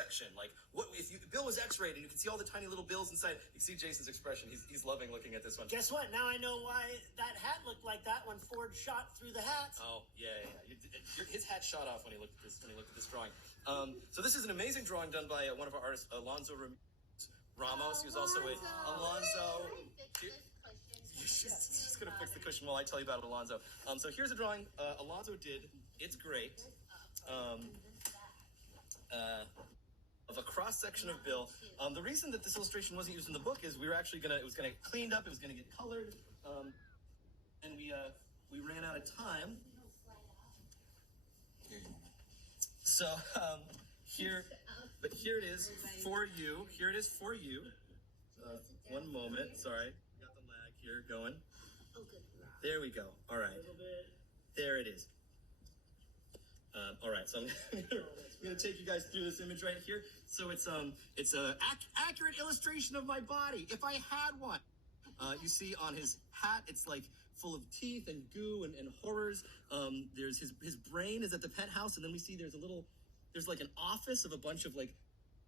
section. Like, what if Bill was X-rayed and you can see all the tiny little bills inside? You see Jason's expression. He's loving looking at this one. Guess what? Now I know why that hat looked like that when Ford shot through the hat. Oh yeah. His hat shot off when he looked at this drawing. So this is an amazing drawing done by one of our artists, Alonzo Ramos. He was also Alonzo. She's gonna fix the cushion while I tell you about Alonzo. So here's a drawing Alonzo did. It's great. Of a cross section of Bill. The reason that this illustration wasn't used in the book is we were actually it was gonna get cleaned up. It was gonna get colored, and we ran out of time. So here it is for you. Here it is for you. One moment. Sorry, we got the lag here going. There we go. All right. There it is. All right, so I'm going to take you guys through this image right here. So it's a accurate illustration of my body, if I had one. You see on his hat, it's like full of teeth and goo and horrors. There's his brain is at the penthouse, and then we see there's like an office of a bunch of like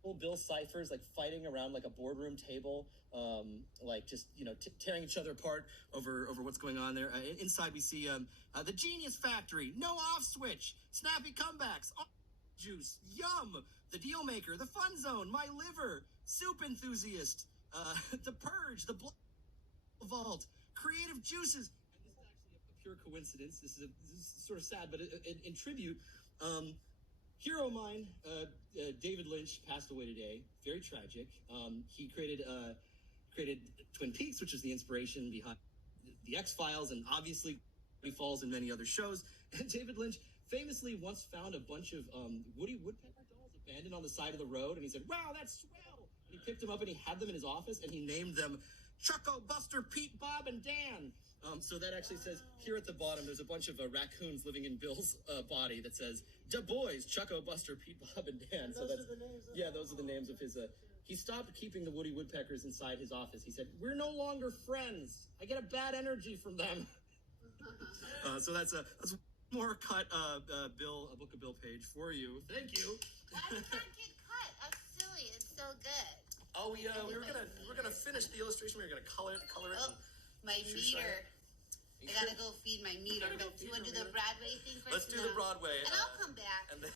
old Bill ciphers like fighting around like a boardroom table, like just tearing each other apart over what's going on there. Inside we see the Genius Factory, no off switch, snappy comebacks, juice, yum, the deal maker, the fun zone, my liver, soup enthusiast, the purge, the blood vault, creative juices. And this is actually a pure coincidence. This is sort of sad, but in tribute. Hero of mine, David Lynch, passed away today. Very tragic. He created Twin Peaks, which is the inspiration behind the X-Files, and obviously Gravity Falls and many other shows. And David Lynch famously once found a bunch of Woody Woodpecker dolls abandoned on the side of the road, and he said, "Wow, that's swell!" And he picked them up and he had them in his office, and he named them Chucko, Buster, Pete, Bob, and Dan. So that actually says, here at the bottom, there's a bunch of raccoons living in Bill's body that says, "Da boys, Chucko, Buster, Pete, Bob, and Dan." And those are the names of those are the names of his. He stopped keeping the Woody Woodpeckers inside his office. He said, "We're no longer friends. I get a bad energy from them." So that's more cut Bill, a Book of Bill page for you. Thank you. Why did that get cut? That's silly. It's so good. Oh, we were gonna finish the illustration. We were gonna color it. Oh, my meter. I gotta go feed my meter. But do you want to do the Broadway thing first? Let's do the Broadway. And I'll come back. And then